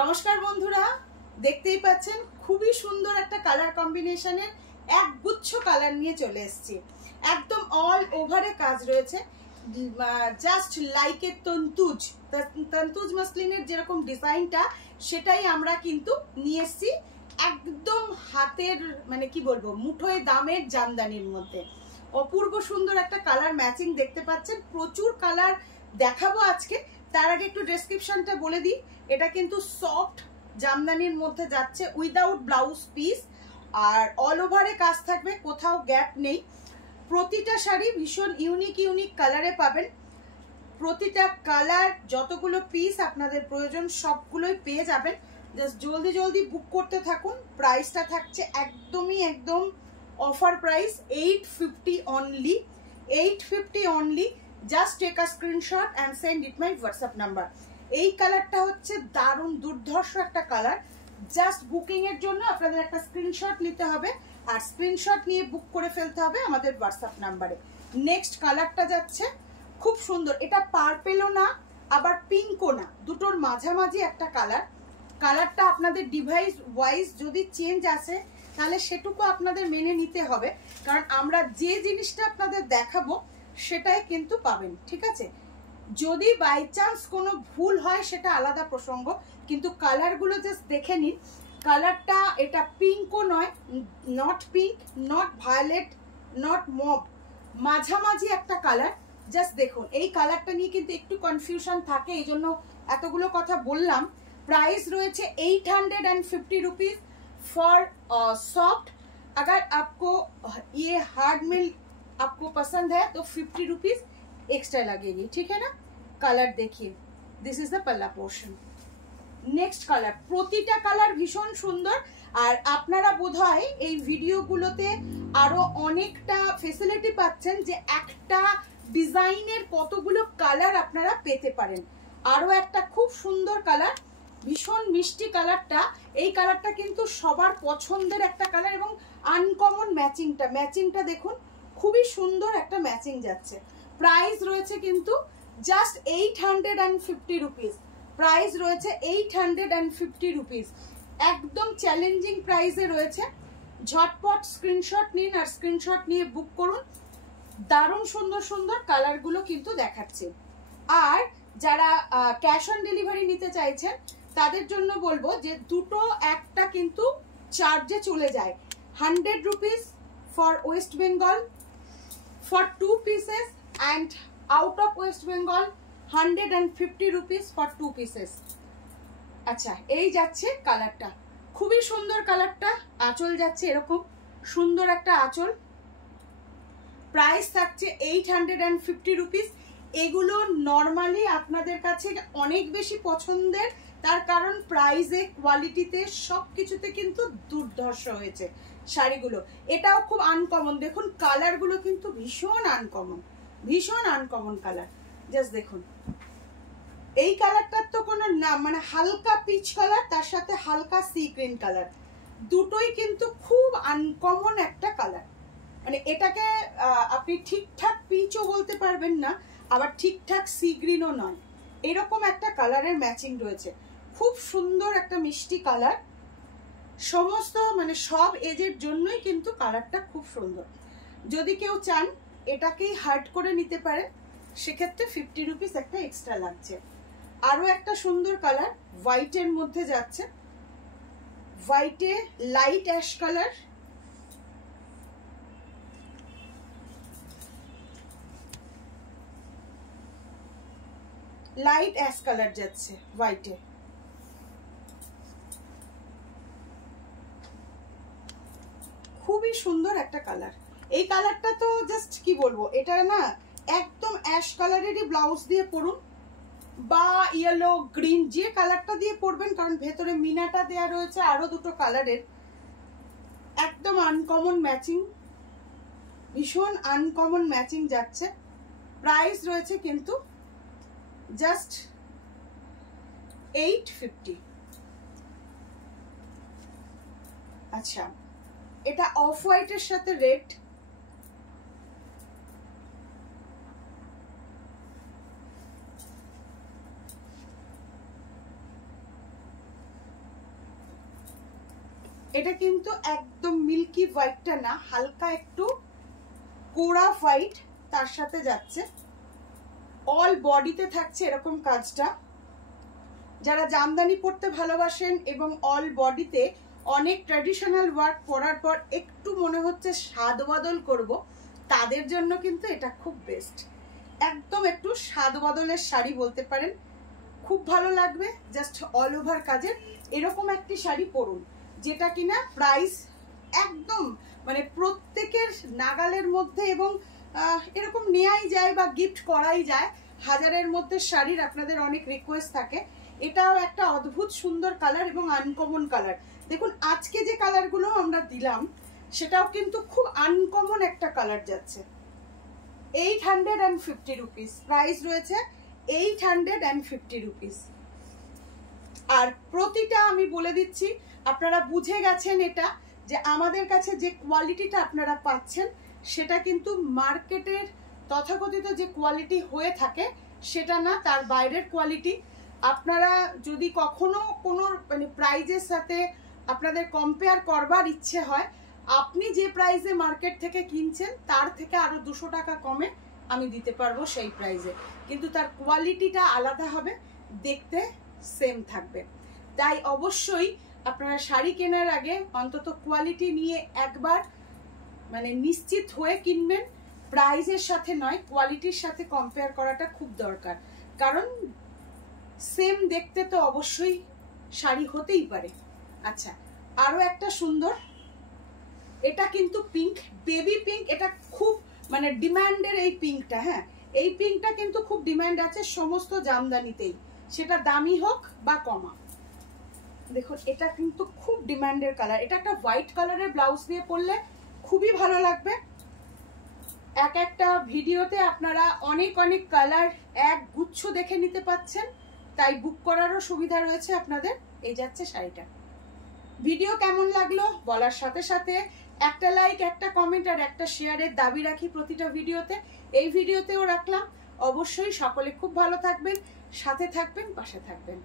নমস্কার বন্ধুরা, দেখতেই পাচ্ছেন খুবই সুন্দর একটা কালার কম্বিনেশনের এক গুচ্ছ কালার নিয়ে চলে এসেছি। একদম অল ওভারে কাজ রয়েছে, জাস্ট লাইক এ তন্তুজ মাসলিনের যেরকম ডিজাইনটা সেটাই আমরা কিন্তু নিয়ে এসেছি একদম হাতের মানে কি বলবো মুঠোয় দামের জামদানির মধ্যে। অপূর্ব সুন্দর একটা কালার ম্যাচিং দেখতে পাচ্ছেন, প্রচুর কালার দেখাবো আজকে। তার আগে একটু ডেসক্রিপশনটা বলে দিই। এটা কিন্তু সফট জামদানির মধ্যে যাচ্ছে উইদাউট ব্লাউজ পিস, আর অল ওভারে কাজ থাকবে, কোথাও গ্যাপ নেই। প্রতিটা শাড়ি ভীষণ ইউনিক কালারে পাবেন। প্রতিটা কালার যতগুলো পিস আপনাদের প্রয়োজন সবগুলোই পেয়ে যাবেন। জাস্ট জলদি বুক করতে থাকুন। প্রাইসটা থাকছে একদম offer price 850 only, 850 only. Just take a screenshot and send it my WhatsApp number. এই কালারটা হচ্ছে দারুণ দুর্ধর্ষ একটা কালার। জাস্ট বুকিং এর জন্য আপনাদের একটা স্ক্রিনশট নিতে হবে, আর স্ক্রিনশট নিয়ে বুক করে ফেলতে হবে আমাদের হোয়াটসঅ্যাপ নাম্বারে। নেক্সট কালারটা যাচ্ছে খুব সুন্দর, এটা পার্পেলও না আবার পিঙ্কও না, দুটোর মাঝামাঝি একটা কালার। কালারটা আপনাদের ডিভাইস ওয়াইজ যদি চেঞ্জ আসে তাহলে সেটুকু আপনাদের মেনে নিতে হবে, কারণ আমরা যে জিনিসটা আপনাদের দেখাবো সেটাই কিন্তু পাবেন, ঠিক আছে? যদি বাই চান্স কোনো ভুল হয় সেটা আলাদা প্রসঙ্গ, কিন্তু কালারগুলো জাস্ট দেখে নিন। কালারটা এটা পিঙ্কও নয়, not pink, not violate, not mauve, মাঝামাঝি একটা কালার। জাস্ট দেখুন, এই কালারটা নিয়ে কিন্তু একটু কনফিউশন থাকে, এই জন্য এতগুলো কথা বললাম। प्राइस रही 850 रुपीज फॉर सॉफ्ट। अगर आपको ये हार्ड मिल आपको पसंद है तो 50 रुपीज एक्स्ट्रा लगेगी, ठीक है ना? कलर देखिए, दिस इज द पल्ला पोर्शन। नेक्स्ट कलर, प्रतिटा कलर भीषण सुंदर। और আপনারা বোধহয় এই ভিডিওগুলোতে আরো অনেকটা ফ্যাসিলিটি পাচ্ছেন যে একটা ডিজাইনের কতগুলো কালার আপনারা পেতে পারেন। আরো একটা খুব সুন্দর কালার, ভীষণ মিষ্টি কালারটা। এই কালারটা কিন্তু সবার পছন্দের একটা কালার এবং আনকমন ম্যাচিংটা দেখুন, খুবই সুন্দর একটা ম্যাচিং যাচ্ছে। প্রাইস রয়েছে কিন্তু জাস্ট 850 রুপিস। প্রাইস রয়েছে 850 রুপিস, একদম চ্যালেঞ্জিং প্রাইসে রয়েছে। ঝটপট স্ক্রিনশট নিন আর স্ক্রিনশট নিয়ে বুক করুন। দারুণ সুন্দর কালারগুলো কিন্তু দেখাচ্ছে। আর যারা ক্যাশ অন ডেলিভারি নিতে চাইছেন তাদের জন্য বলবো যে দুটো একটা কিন্তু চার্জে চলে যায়। 100 rupees for West Bengal for 2 pieces, and out of West Bengal 150 rupees for 2 pieces. আচ্ছা, এই যাচ্ছে কালারটা, খুবই সুন্দর কালারটা। আঁচল যাচ্ছে এরকম সুন্দর একটা আঁচল। প্রাইস থাকছে 850 রুপিস। এগুলো নর্মালি আপনাদের কাছে অনেক বেশি পছন্দের, তার কারণ প্রাইসে, কোয়ালিটিতে, সব কিছুতে কিন্তু দুর্ধর্ষ হয়েছে শাড়িগুলো। এটাও খুব আনকমন, দেখুন কালারগুলো কিন্তু ভীষণ আনকমন কালার। জাস্ট দেখুন, এই কালারটার তো কোনো নাম, মানে হালকা পিচ কালার, তার সাথে হালকা সি গ্রিন কালার, দুটোই কিন্তু খুব আনকমন একটা কালার। মানে এটাকে আপনি ঠিকঠাক পিচও বলতে পারবেন না, আবার ঠিকঠাক সি গ্রিনও নয়, এরকম একটা কালারের ম্যাচিং রয়েছে। খুব সুন্দর একটা মিষ্টি কালার, সমস্ত মানে সব এজের জন্যই কিন্তু কালারটা খুব সুন্দর। যদি কেউ চান এটাকেই হার্ড করে নিতে পারেন, সেক্ষেত্রে 50 রুপিস একটা এক্সট্রা লাগছে। আরো একটা সুন্দর কালার হোয়াইটের মধ্যে যাচ্ছে, হোয়াইটে light ash colour, light ash colour যাচ্ছে হোয়াইটে। খুবই সুন্দর একটা কালার। এই কালারটা তো জাস্ট কি বলবো, এটা না একদম অ্যাশ কালারেরই ব্লাউজ দিয়ে পরুন বা ইয়েলো গ্রিন, যে কালারটা দিয়ে পরবেন, কারণ ভেতরে মিনাটা দেয়া রয়েছে আরো দুটো কালারের। একদম আনকমন ম্যাচিং, ভীষণ আনকমন ম্যাচিং যাচ্ছে। প্রাইস রয়েছে কিন্তু জাস্ট 850। আচ্ছা, এটা অফ হোয়াইটের সাথে রেড, এটা কিন্তু একদম মিল্কি হোয়াইটটা না, হালকা একটু কোড়া হোয়াইট তার সাথে যাচ্ছে। অল বডিতে থাকছে এরকম কাজটা। যারা জামদানি পরতে ভালোবাসেন এবং অল বডিতে অনেক ট্র্যাডিশনাল ওয়ার্ক পরার পর একটু মনে হচ্ছে স্বাদ বদল করব, তাদের জন্য কিন্তু এটা খুব বেস্ট। একদম একটু স্বাদ বদলের শাড়ি বলতে পারেন, খুব ভালো লাগবে। জাস্ট অল ওভার কাজের এরকম একটি শাড়ি পরুন, যেটা কিনা প্রাইস একদম মানে প্রত্যেকের নাগালের মধ্যে, এবং এরকম নেওয়াই যায় বা গিফট করাই যায়। হাজারের মধ্যে শাড়ির আপনাদের অনেক রিকোয়েস্ট থাকে। এটাও একটা অদ্ভুত সুন্দর কালার এবং আনকমন কালার। দেখুন আজকে যে কালারগুলো আমরা দিলাম সেটাও কিন্তু খুব আনকমন একটা কালার যাচ্ছে। 850 রুপিস প্রাইস রয়েছে, 850 রুপিস। আর প্রতিটা আমি বলে দিচ্ছি, আপনারা বুঝে গেছেন এটা, যে আমাদের কাছে যে কোয়ালিটিটা আপনারা পাচ্ছেন সেটা কিন্তু মার্কেটের তথাকথিত যে কোয়ালিটি হয়ে থাকে সেটা না, তার বাইরের কোয়ালিটি। আপনারা যদি কখনো কোনো মানে প্রাইজের সাথে আপনাদের কম্পেয়ার করবার ইচ্ছে হয়, আপনি যে প্রাইসে মার্কেট থেকে কিনছেন তার থেকে আরো 200 টাকা কমে আমি দিতে পারবো সেই প্রাইসে, কিন্তু তার কোয়ালিটিটা আলাদা হবে, দেখতে সেম থাকবে। তাই অবশ্যই আপনারা শাড়ি কেনার আগে অন্তত কোয়ালিটি নিয়ে একবার মানে নিশ্চিত হয়ে কিনবেন, প্রাইসের সাথে নয়, কোয়ালিটির সাথে কম্পেয়ার করাটা খুব দরকার। কারণ সেম দেখতে তো অবশ্যই শাড়ি হতেই পারে। আচ্ছা, আরো একটা সুন্দর, এটা কিন্তু পিঙ্ক, বেবি পিঙ্ক, এটা খুব মানে ডিমান্ডের এই পিঙ্কটা। হ্যাঁ, এই পিঙ্কটা কিন্তু খুব ডিমান্ড আছে সমস্ত জামদানিতেই, সেটা দামি হোক বা কমা। দেখুন এটা কিন্তু খুব ডিমান্ডের কালার। এটা একটা হোয়াইট কালারের ব্লাউজ দিয়ে পরলে খুবই ভালো লাগবে। এক একটা ভিডিওতে আপনারা অনেক অনেক কালার এক গুচ্ছ দেখে নিতে পাচ্ছেন, তাই বুক করারও সুবিধা রয়েছে আপনাদের। এই যাচ্ছে শাড়িটা। ভিডিও কেমন লাগলো বলার সাথে সাথে একটা লাইক, একটা কমেন্ট আর একটা শেয়ারের দাবি রাখি প্রতিটা ভিডিওতে। এই ভিডিওতেও রাখলাম। অবশ্যই সকলে খুব ভালো থাকবেন, সাথে থাকবেন, পাশে থাকবেন।